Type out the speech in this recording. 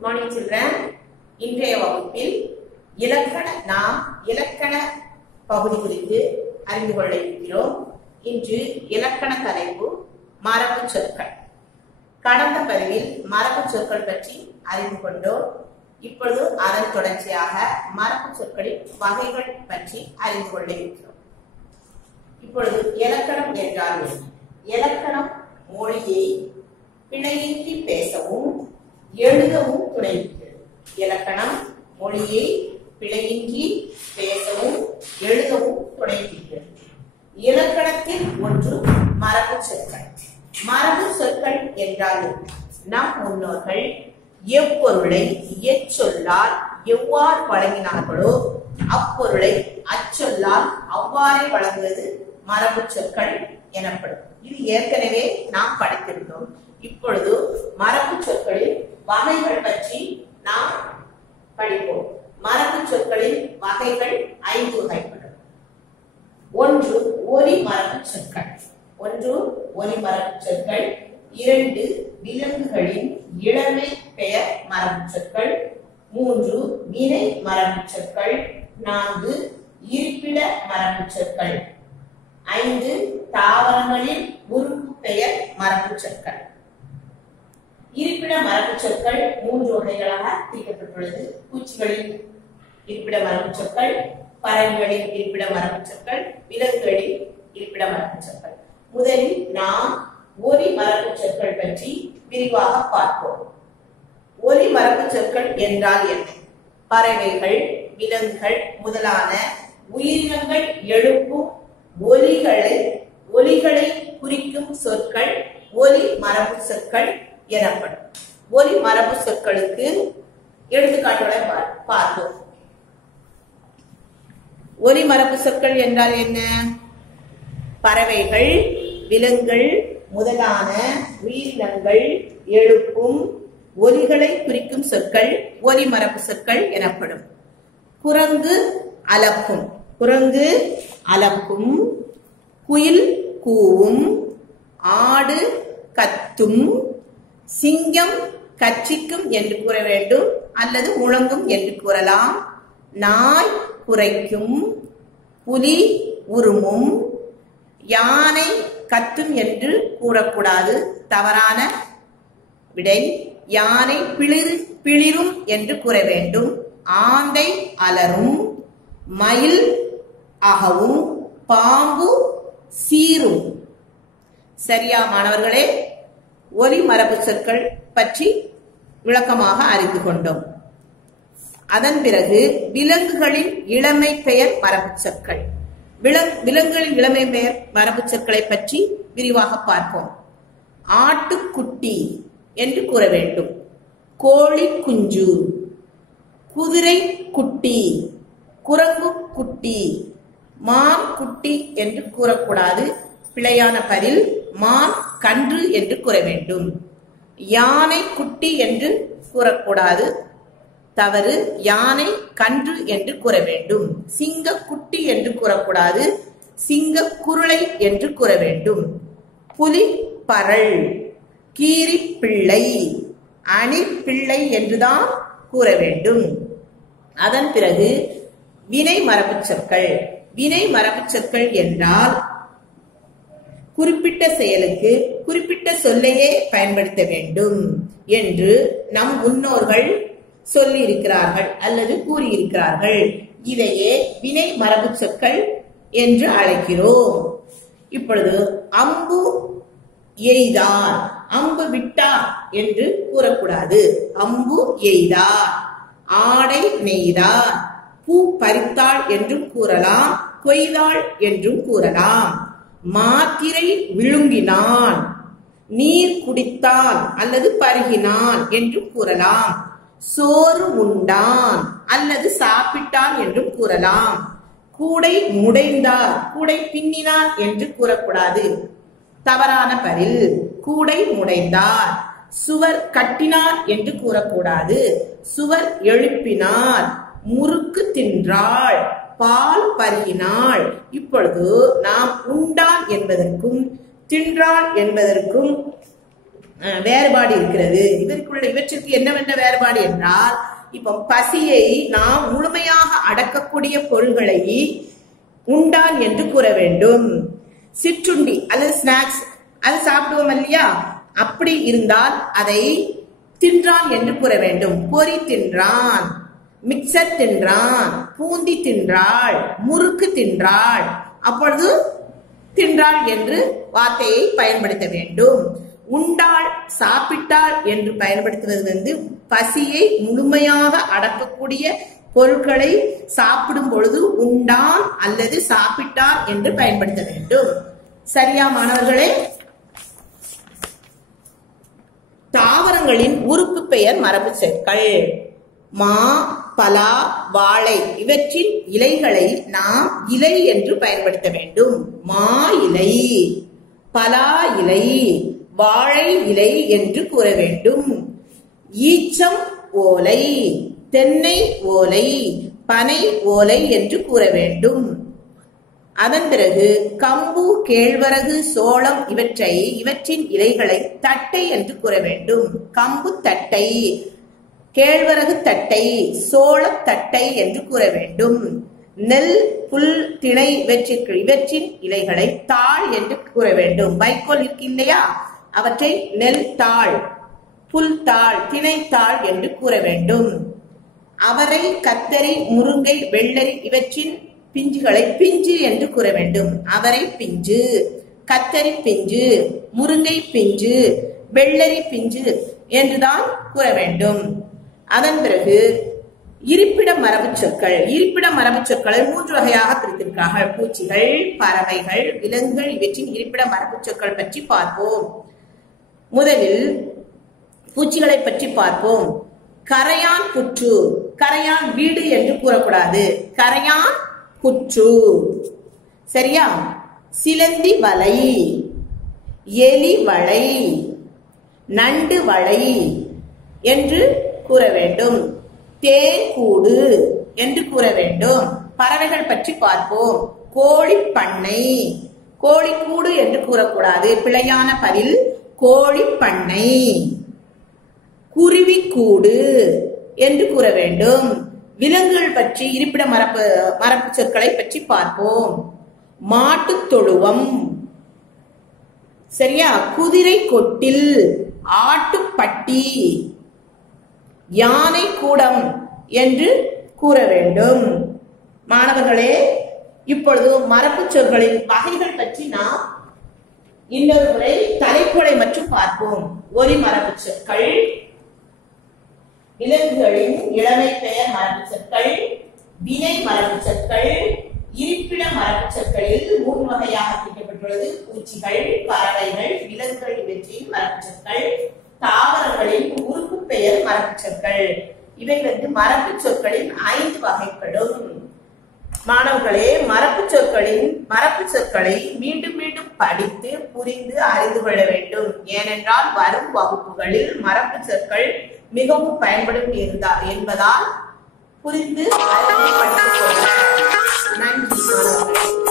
Good morning children. இன்றைய வகுப்பில் நாம் இலக்கண பகுதி குறித்து அறிந்து கொள்ள இருக்கிறோம். இன்று இலக்கண தலைப்பு மரபு சொற்கள். கடந்த பதிவில் மரபு சொற்கள் பற்றி அறிந்து கொண்டோம். இப்பொழுது அதன் தொடர்ச்சியாக மரபு சொற்களின் வகைகள் பற்றி அறிந்து கொள்ள இருக்கிறோம். இப்பொழுது இலக்கணம் என்றால் இலக்கணம் மொழியை பிழையின்றி பேசவும் எழுதவும் துணை புரிகிறது. இலக்கணம் மொழியை பிழையின்றி பேசவும் எழுதவும் துணை புரிகிறது. இலக்கணத்தில் ஒன்று மரபு சொற்கள். மரபு சொற்கள் என்றால் நம் முன்னோர்கள் எப்பொருளை எச்சொல்லால் எவ்வாறு வழங்கினார்களோ அப்பொருளை அச்சொல்லால் அவ்வாறே வழங்குவது மரபு சொற்கள் எனப்படும். இது ஏற்கனவே நாம் படித்திருந்தோம். இப்பொழுது மரபு சொற்களின் வகைகள் பற்றி நாம் படிப்போம். மரபு சொற்களின் வகைகள் 5 வகைப்படும். ஒன்று ஒலி மரபு சொற்கள். 2 விலங்குகளின் இளமை பெயர் மரபு சொற்கள். 3 வினை மரபு சொற்கள். 4 இருப்பிட மரபு சொற்கள். 5 தாவரங்களின் உறுப்பு பெயர் மரபு சொற்கள். இருப்பிட மரபு சொற்கள் 3 வகைகளாக பிரிக்கப்பட்டுள்ளது. பூச்சிகளின் இருப்பிட மரபு சொற்கள், பறவைகளின் இருப்பிட மரபு சொற்கள், விலங்குகளின் இருப்பிட மரபு சொற்கள். முதலில் நாம் ஒலி மரபு சொற்கள் பற்றி விரிவாக பார்ப்போம். ஒலி மரபு சொற்கள் என்றால் என்ன? பறவைகள், விலங்குகள் முதலான உயிரினங்கள் எழுப்பும் ஒலிகளை குறிக்கும் சொற்கள் ஒலி மரபு சொற்கள் எனப்படும். ஒலி மரபு சொற்களுக்கு எடுத்துக்காட்டுகளை பார்ப்போம். ஒலி மரபு சொற்கள் என்றால் என்ன? பறவைகள், விலங்குகள் முதலான உயிரினங்கள் எழுப்பும் ஒலிகளை குறிக்கும் சொற்கள் ஒலி மரபு சொற்கள் எனப்படும். குரங்கு அலப்பும், குயில் கூவும், ஆடு கத்தும், சிங்கம் கர்ச்சிக்கும் என்று கூற வேண்டும் அல்லது முழங்கும் என்று கூறலாம். நாய் குரைக்கும், புலி உருமும், யானை கத்தும் என்று கூறக்கூடாது, தவறான விடை. யானை பிளிரும் என்று கூற வேண்டும். ஆந்தை அலரும், மயில் அகவும், பாம்பு சீரும். சரியா மாணவர்களே? ஒலி மரபு சொற்கள் பற்றி விளக்கமாக அறிந்து கொண்டோம். அதன் பிறகு விலங்குகளின் இளமை பெயர் மரபு சொற்கள். விலங்குகளின் இளமை பெயர் மரபு சொற்களை பற்றி விரிவாக பார்ப்போம். ஆட்டுக்குட்டி என்று கூற வேண்டும். கோழி குஞ்சு, குதிரை குட்டி, குரங்கு குட்டி, மான் குட்டி என்று கூறக்கூடாது, பிழையான பதில். மான் கன்று என்று கூற வேண்டும். யானை குட்டி என்று கூறக்கூடாது, தவறு. யானை கன்று என்று கூற வேண்டும். சிங்க குட்டி என்று கூறக்கூடாது, சிங்க குருளை என்று கூற வேண்டும். புலி பரல், கீரி பிள்ளை, அணி பிள்ளை என்றுதான் கூற வேண்டும். அதன் பிறகு வினை மரபு சொற்கள். வினை மரபு சொற்கள் என்றால் குறிப்பிட்ட செயலுக்கு குறிப்பிட்ட சொல்லையே பயன்படுத்த வேண்டும் என்று நம் முன்னோர்கள் சொல்லி இருக்கிறார்கள் அல்லது கூறியிருக்கிறார்கள். இதையே வினை மரபு சொற்கள் என்று அழைக்கிறோம். இப்பொழுது அம்பு எய்தார், அம்பு விட்டார் என்று கூறக்கூடாது, அம்பு எய்தார். ஆடை நெய்தார், பூ பறித்தாள் என்றும் கூறலாம், கொய்தாள் என்றும் கூறலாம். மாத்திரை விழுங்கினான், நீர் குடித்தான் அல்லது பருகினான் என்றும் கூறலாம். சோறு உண்டான் அல்லது சாப்பிட்டான் என்றும் கூறலாம். கூடை முடைந்தார், கூடை பின்னினார் என்று கூறக்கூடாது, தவறான பதில். கூடை முடைந்தார். சுவர் கட்டினார் என்று கூறக்கூடாது, சுவர் எழுப்பினார். முறுக்கு தின்றாள், பால் பருகினாள். இப்பொழுது நாம் உண்டான் என்பதற்கும் தின்றாள் என்பதற்கும் வேறுபாடு இருக்கிறது. இவற்றிற்கு என்னவென்ற வேறுபாடு என்றால், இப்ப பசியை நாம் முழுமையாக அடக்கக்கூடிய பொருள்களை உண்டான் என்று கூற வேண்டும். சிற்றுண்டி அல்லது ஸ்நாக்ஸ் அது சாப்பிடுவோம் இல்லையா, அப்படி இருந்தால் அதை தின்றான் என்று கூற வேண்டும். பொரி தின்றான், மிக்சர் தின்றான், பூந்தி தின்றாள், முறுக்கு தின்றாள், அப்பொழுது தின்றாள் என்று வார்த்தையை பயன்படுத்த வேண்டும். உண்டாள், சாப்பிட்டாள் என்று பயன்படுத்துவது பசியை முழுமையாக அடக்கக்கூடிய பொருட்களை சாப்பிடும் பொழுது உண்டான் அல்லது சாப்பிட்டான் என்று பயன்படுத்த வேண்டும். சரியா மாணவர்களே? தாவரங்களின் உறுப்பு பெயர் மரபு சொற்கள். மா, பலா, வாழை இவற்றின் இலைகளை நாம் இலை என்று பயன்படுத்த வேண்டும். மா இலை, பலா இலை, வாழை இலை என்று கூற வேண்டும். ஈச்சம் ஓலை, தென்னை ஓலை, பனை ஓலை என்று கூற வேண்டும். அதன் பிறகு கம்பு, கேழ்வரகு, சோளம் இவற்றின் இலைகளை தட்டை என்று கூற வேண்டும். கம்பு தட்டை, கேழ்வரகு தட்டை, சோளத்தட்டை என்று கூற வேண்டும். நெல், புல், திணை இவற்றின் இலைகளை தாள் என்று கூற வேண்டும். வைக்கோல் இருக்கு இல்லையா, அவற்றை நெல் தாள், புல் தாள், திணை தாள் என்று கூற வேண்டும். அவரை, கத்தரி, முருங்கை, வெள்ளரி இவற்றின் பிஞ்சுகளை பிஞ்சு என்று கூற வேண்டும். அவரை பிஞ்சு, கத்தரி பிஞ்சு, முருங்கை பிஞ்சு, வெள்ளரி பிஞ்சு என்றுதான் கூற வேண்டும். அதன் பிறகு இருப்பிட மரபு சொற்கள். இருப்பிட மரபு சொற்களை 3 வகையாக பிரித்திருக்கிறார்கள். பூச்சிகள், பறவைகள், விலங்குகள் இவற்றின் இருப்பிட மரபு சொற்கள் பற்றி பார்ப்போம். முதலில் பூச்சிகளை பற்றி பார்ப்போம். கரையான் புற்று, கரையான் வீடு என்று கூறக்கூடாது, கரையான் புற்று. சரியா? சிலந்தி வலை, எலி வலை, நண்டு வலை என்று கூற வேண்டும். தேன் கூடு என்று கூற வேண்டும். பறவைகள் பற்றி பார்ப்போம். கோழி பண்ணை, கோழி கூடு என்று கூறக்கூடாது, பிழையான பதில் கோழி பண்ணை. குருவி கூடு என்று கூற வேண்டும். விலங்குகள் பற்றி இருப்பிட மரபு சொற்களை பற்றி பார்ப்போம். மாட்டு தொழுவம், சரியா? குதிரை கொட்டில், ஆட்டுப்பட்டி, யானை கூடம் என்று கூற வேண்டும். மாணவர்களே, இப்பொழுது மரபு சொற்களின் வகைகள் பற்றி நாம் இன்னொரு முறை தலைப்புகளை மற்றும் பார்ப்போம். ஒலி மரபு சொற்கள், விலங்குகளின் இளமை பெயர் மரபு சொற்கள், வினை மரபு சொற்கள். இருப்பிட மரபு சொற்களில் 3 வகையாக பிரிக்கப்பட்டுள்ளது. பூச்சிகள், பறவைகள், விலங்குகள் இவற்றின் மரபு சொற்கள். தாவரங்களின் உறுப்பு பெயர் மரபு சொற்கள். இவை மரபு சொற்களின் 5 வகைப்படும். மாணவர்களே, மரபு சொற்களை மீண்டும் மீண்டும் படித்து புரிந்து அறிந்து கொள்ள வேண்டும். ஏனென்றால் வரும் வகுப்புகளில் மரபு சொற்கள் மிகவும் பயன்படும் என்பதால் புரிந்து அறிந்து படித்துக் கொள்ளுங்கள். நன்றி.